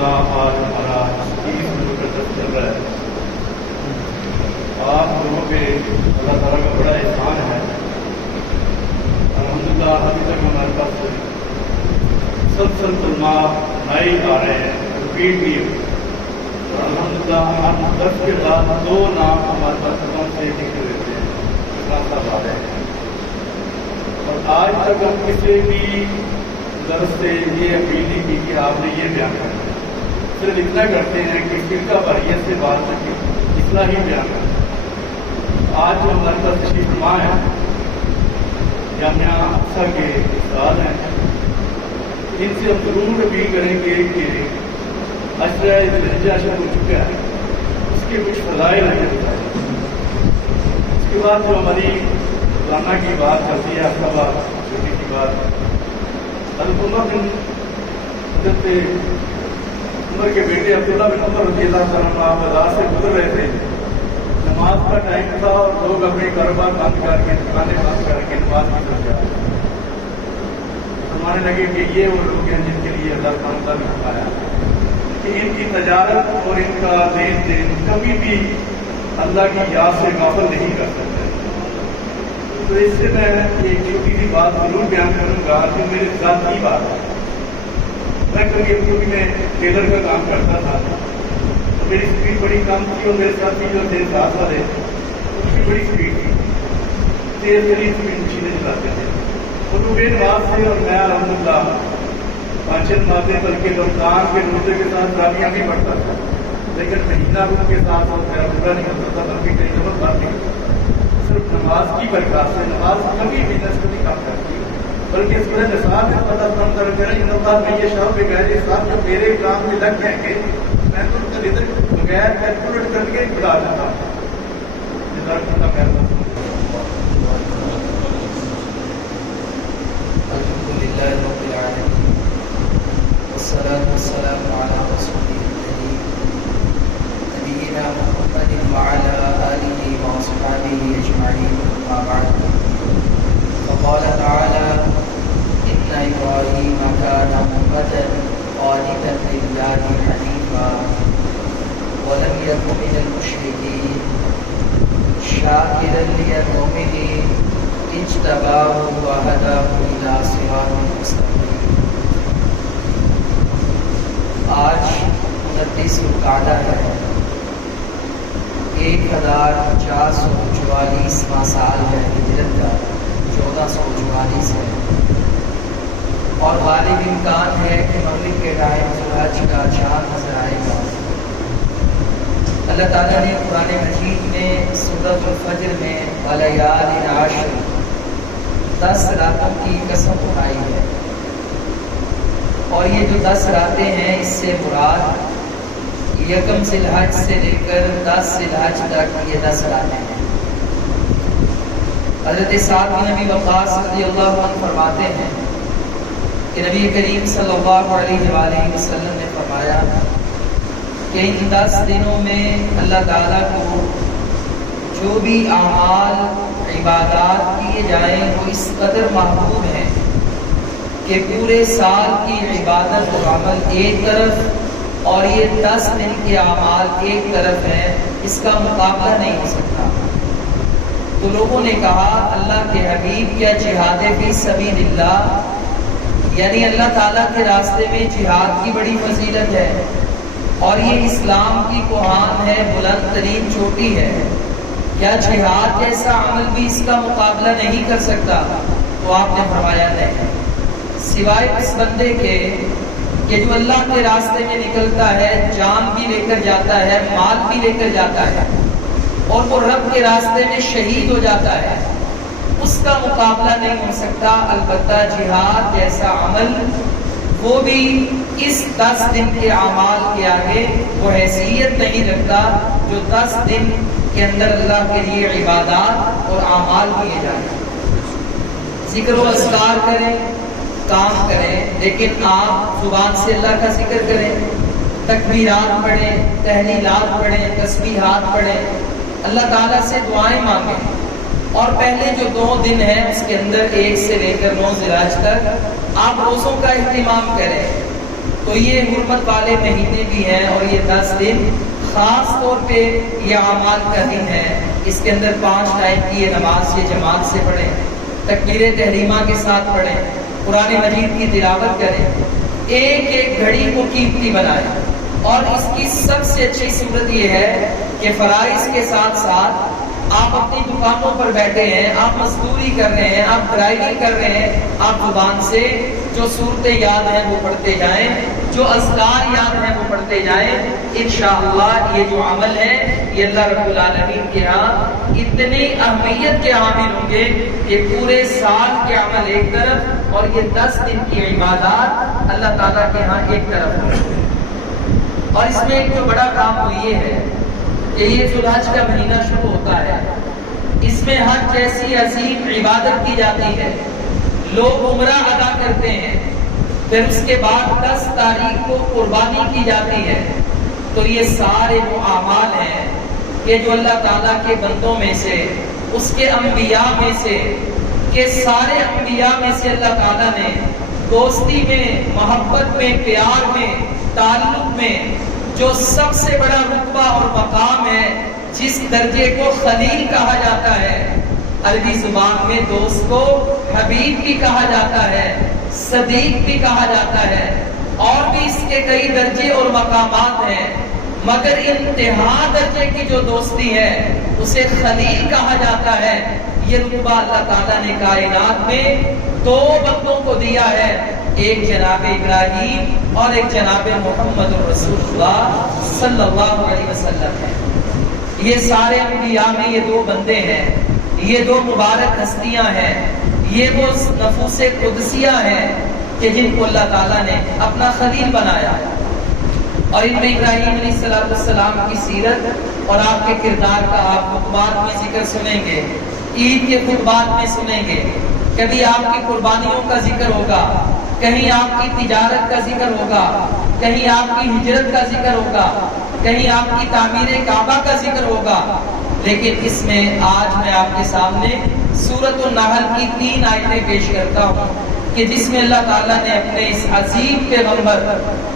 الحمدللہ آج ہمارا 30 منٹ کا درس چل رہا ہے۔ آپ لوگوں پہ اللہ تعالیٰ کا بڑا احسان ہے، الحمدللہ ابھی تک ہمارے پاس مسلسل علماء نئے آ رہے ہیں، رپیٹ بھی ہے، اور الحمدللہ ہم 10 کے بعد 2 نام ہمارے پاس قدم سے لکھ دیتے ہیں، صاحب آ رہے ہیں۔ اور آج تک ہم کسی بھی درس سے یہ اپیل نہیں کی کہ آپ نے یہ بیان کرنا، صرف اتنا کرتے ہیں کہ فرقہ واریت سے بات اصلاحی بیان کرنا۔ آج جو ہمارے پاس تشریف فرما ہے جامعہ اقصیٰ کے استاد ہیں، ان سے ہم ضرور اپیل کریں گے کہ عشرہ ذوالحجہ شروع ہو چکا ہے، اس کے کچھ فضائل ہیں بتائیں۔ اس کے بعد جو ہماری روزانہ کی بات کرتی ہے صبح چھوٹی کی بات، حضرت عمر بن حضرت عمر کے بیٹے عبداللہ بن عمر رضی اللہ عنہ بازار سے گزر رہے تھے، نماز کا ٹائم تھا اور لوگ اپنے کاروبار بند کر کے دکانیں بند کر کے نماز کی طرف جا رہے تھے۔ فرمانے لگے کہ یہ وہ لوگ ہیں جن کے لیے اللہ تعالیٰ نے فرمایا کہ ان کی تجارت اور ان کا لین دین کبھی بھی اللہ کی یاد سے غافل نہیں کر سکتے۔ تو اس سے میں ایک چھوٹی سی بات ضرور بیان کروں گا جو میرے ذاتی بات ہے۔ میں کبھی کیونکہ میں ٹیلر کا کام کرتا تھا، میری اسپیڈ بڑی کم تھی اور میرے ساتھی جو تھے ساتھ والے ان کی بڑی اسپیڈ تھی، تیز ترین اسپیڈ مشینیں چلاتے تھے، اور وہ بے نواز تھے اور میں الحمدللہ 5 نمازیں بلکہ رمضان کے روزے کے ساتھ تراویح بھی پڑھتا تھا، لیکن مہینہ ان کے ساتھ اور میرا پورا نہیں ہوتا تھا، بلکہ کئی نمبر بات نہیں ہوتا تھا۔ صرف نماز کی برکات سے نماز کبھی بھی نسبت نہیں کم کرتی، بلکہ اس کا نصاب ہے پتہ کم کر کے ان اللہ میں یہ شاہ بغیر صاحب جو میرے کام میں لگ جائیں گے میں تو ان کا ادھر بغیر کیلکولیٹ کر کے بلا دیتا ہوں۔ الحمدللہ رب العالمین والصلاة والسلام علی رسول الکریم نبینا محمد وعلی آلہ واصحابہ اجمعین، اما بعد فقال تعالی ان ابراہیم کان امة قانتا للہ حنیفا ولم یک من المشرکین شاکرا لانعمہ اجتباہ وہداہ الی صراط مستقیم۔ آج 29 ذوالقعدہ ہے، 1444واں سال ہے ہجرت کا، 1444 ہے، اور غالب امکان ہے کہ مغرب کے ٹائم ذوالحج کا چاند نظر آئے گا۔ اللہ تعالیٰ نے قرآن مجید میں سورۃ الفجر میں ولیال عشر 10 راتوں کی قسم اٹھائی ہے، اور یہ جو 10 راتیں ہیں اس سے مراد 1 ذی الحج سے لے کر 10 ذی الحج تک یہ 10 راتیں ہیں۔ حضرت سعد بن ابی وقاص رضی اللہ عنہ فرماتے ہیں کہ نبی کریم صلی اللہ علیہ وآلہ وسلم نے فرمایا کہ ان 10 دنوں میں اللہ تعالیٰ کو جو بھی اعمال عبادات کیے جائیں وہ اس قدر محبوب ہیں کہ پورے سال کی عبادت و عمل ایک طرف اور یہ 10 دن کے اعمال ایک طرف ہیں، اس کا مقابلہ نہیں ہو سکتا۔ تو لوگوں نے کہا اللہ کے حبیب کیا جہاد فی سبیل اللہ یعنی اللہ تعالیٰ کے راستے میں جہاد کی بڑی فضیلت ہے اور یہ اسلام کی کوہان ہے، بلند ترین چوٹی ہے، کیا جہاد جیسا عمل بھی اس کا مقابلہ نہیں کر سکتا؟ تو آپ نے فرمایا نہیں، سوائے اس بندے کے کہ جو اللہ کے راستے میں نکلتا ہے، جان بھی لے کر جاتا ہے، مال بھی لے کر جاتا ہے، اور وہ رب کے راستے میں شہید ہو جاتا ہے، اس کا مقابلہ نہیں ہو سکتا۔ البتہ جہاد جیسا عمل وہ بھی اس 10 دن کے اعمال کے آگے وہ حیثیت نہیں رکھتا جو 10 دن کے اندر اللہ کے لیے عبادات اور اعمال کیے جائیں۔ ذکر و اذکار کریں، کام کریں، لیکن آپ زبان سے اللہ کا ذکر کریں، تکبیرات پڑھیں، تحلیلات پڑھیں، تسبیحات پڑھیں، اللہ تعالیٰ سے دعائیں مانگیں، اور پہلے جو 2 دن ہیں اس کے اندر 1 سے لے کر 9 ذی الحج تک آپ روزوں کا اہتمام کریں، تو یہ حرمت والے مہینے بھی ہیں، اور یہ 10 دن خاص طور پہ یہ اعمال کا دن ہے۔ اس کے اندر 5 ٹائم کی یہ نماز یہ جماعت سے پڑھیں، تکبیر تحریمہ کے ساتھ پڑھیں، قرآن مجید کی تلاوت کریں، ایک ایک گھڑی کو قیمتی بنائیں۔ اور اس کی سب سے اچھی صورت یہ ہے کہ فرائض کے ساتھ ساتھ آپ اپنی دکانوں پر بیٹھے ہیں، آپ مزدوری کر رہے ہیں، آپ ڈرائیونگ کر رہے ہیں، آپ زبان سے جو صورتیں یاد ہیں وہ پڑھتے جائیں، جو اذکار یاد ہیں وہ پڑھتے جائیں۔ انشاءاللہ یہ جو عمل ہے یہ اللہ رب العالمین کے ہاں اتنی اہمیت کے حامل ہوں گے کہ پورے سال کے عمل ایک طرف اور یہ 10 دن کی عبادات اللہ تعالیٰ کے ہاں ایک طرف ہوں گے۔ اور اس میں ایک جو بڑا کام وہ یہ ہے کہ یہ ذوالحج کا مہینہ شروع ہوتا ہے، اس میں حج جیسی عظیم عبادت کی جاتی ہے، لوگ عمرہ ادا کرتے ہیں، پھر اس کے بعد 10 تاریخ کو قربانی کی جاتی ہے۔ تو یہ سارے جو اعمال ہیں کہ جو اللہ تعالیٰ کے بندوں میں سے، اس کے انبیاء میں سے، کہ سارے انبیاء میں سے اللہ تعالیٰ نے دوستی میں، محبت میں، پیار میں، تعلق میں جو سب سے بڑا رتبہ اور مقام ہے، جس درجے کو خلیل کہا جاتا ہے، عربی زبان میں دوست کو حبیب بھی کہا جاتا ہے، صدیق بھی کہا جاتا ہے، اور بھی اس کے کئی درجے اور مقامات ہیں، مگر انتہا درجے کی جو دوستی ہے اسے خلیل کہا جاتا ہے۔ یہ رتبہ اللہ تعالیٰ نے کائنات میں 2 بندوں کو دیا ہے، ایک جناب ابراہیم اور ایک جناب محمد رسول اللہ صلی اللہ علیہ وسلم ہے۔ یہ سارے انبیاء میں یہ 2 بندے ہیں، یہ 2 مبارک ہستیاں ہیں، یہ وہ نفوس قدسیہ ہیں کہ جن کو اللہ تعالیٰ نے اپنا خلیل بنایا۔ اور ان میں ابراہیم علیہ السلام کی سیرت اور آپ کے کردار کا آپ خطبات میں ذکر سنیں گے، عید کے خطبات میں سنیں گے، کبھی آپ کی قربانیوں کا ذکر ہوگا، کہیں آپ کی تجارت کا ذکر ہوگا، کہیں آپ کی ہجرت کا ذکر ہوگا، کہیں آپ کی تعمیر کعبہ کا ذکر ہوگا۔ لیکن اس میں آج میں آپ کے سامنے سورۃ النحل کی 3 آیتیں پیش کرتا ہوں کہ جس میں اللہ تعالیٰ نے اپنے اس عظیم پیغمبر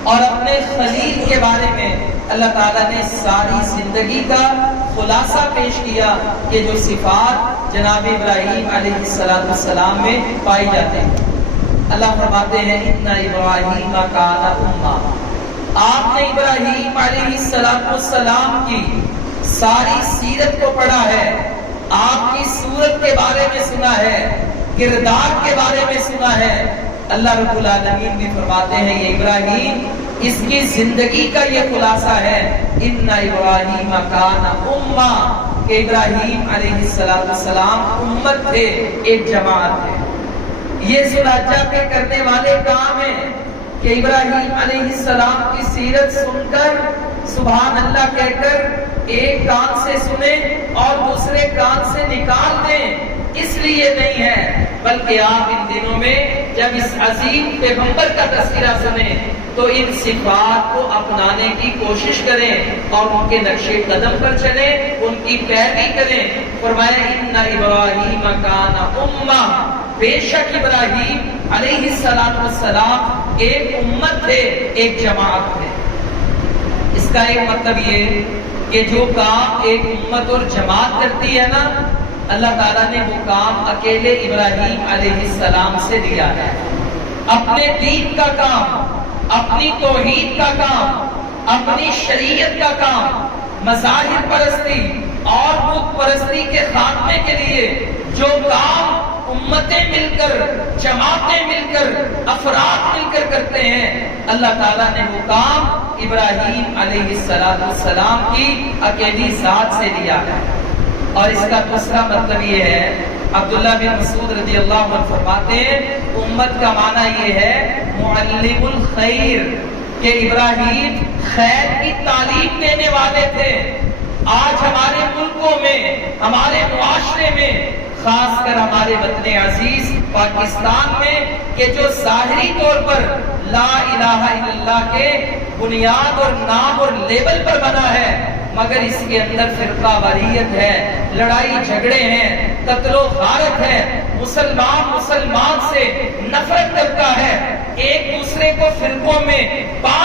اور اپنے خلیل کے بارے میں اللہ تعالیٰ نے ساری زندگی کا خلاصہ پیش کیا کہ جو صفات جناب ابراہیم علیہ السلام میں پائی جاتے ہیں۔ اللہ فرماتے ہیں ان ابراہیم کان امہ، آپ نے ابراہیم علیہ السلام کی ساری سیرت کو پڑھا ہے، آپ کی صورت کے بارے میں سنا ہے، کردار کے بارے میں سنا ہے۔ اللہ رب العالمین بھی فرماتے ہیں یہ ابراہیم اس کی زندگی کا یہ خلاصہ ہے، ان ابراہیم کان امہ، کہ ابراہیم علیہ السلام امت تھے، ایک جماعت تھے۔ یہ ذوالحجہ کے کرنے والے کام ہیں کہ ابراہیم علیہ السلام کی سیرت سن کر سبحان اللہ کہہ کر ایک کان سے سنیں اور دوسرے کان سے نکال دیں، اس لیے نہیں ہے، بلکہ آپ ان دنوں میں جب اس عظیم پیغمبر کا تذکرہ سنیں تو ان صفات کو اپنانے کی کوشش کریں اور ان کے نقش قدم پر چلیں، ان کی پیروی کریں۔ فرمایا ان ابراہیم کان امہ، بے شک ابراہیم علیہ السلام ایک امت تھے، ایک جماعت تھے۔ اس کا ایک مطلب یہ کہ جو کام ایک امت اور جماعت کرتی ہے نا، اللہ تعالیٰ نے وہ کام اکیلے ابراہیم علیہ السلام سے لیا ہے۔ اپنے دین کا کام، اپنی توحید کا کام، اپنی شریعت کا کام، مذاہب پرستی اور بت پرستی کے خاتمے کے لیے جو کام امتیں مل کر، جماعتیں مل کر، افراد مل کر کرتے ہیں، اللہ تعالیٰ نے وہ کام ابراہیم علیہ السلام کی اکیلی ذات سے لیا ہے۔ اور اس کا دوسرا مطلب یہ ہے، عبداللہ بن مسعود رضی اللہ عنہ فرماتے ہیں امت کا معنی یہ ہے معلم الخیر، کہ ابراہیم خیر کی تعلیم دینے والے تھے۔ آج ہمارے ملکوں میں، ہمارے معاشرے میں، خاص کر ہمارے وطن عزیز پاکستان میں، کہ جو ظاہری طور پر لا الہ الا اللہ کے بنیاد اور نام اور لیبل پر بنا ہے، مگر اس کے اندر فرقہ واریت ہے، لڑائی جھگڑے ہیں، قتل و غارت ہے، مسلمان سے نفرت کرتا ہے، ایک دوسرے کو فرقوں میں بانٹ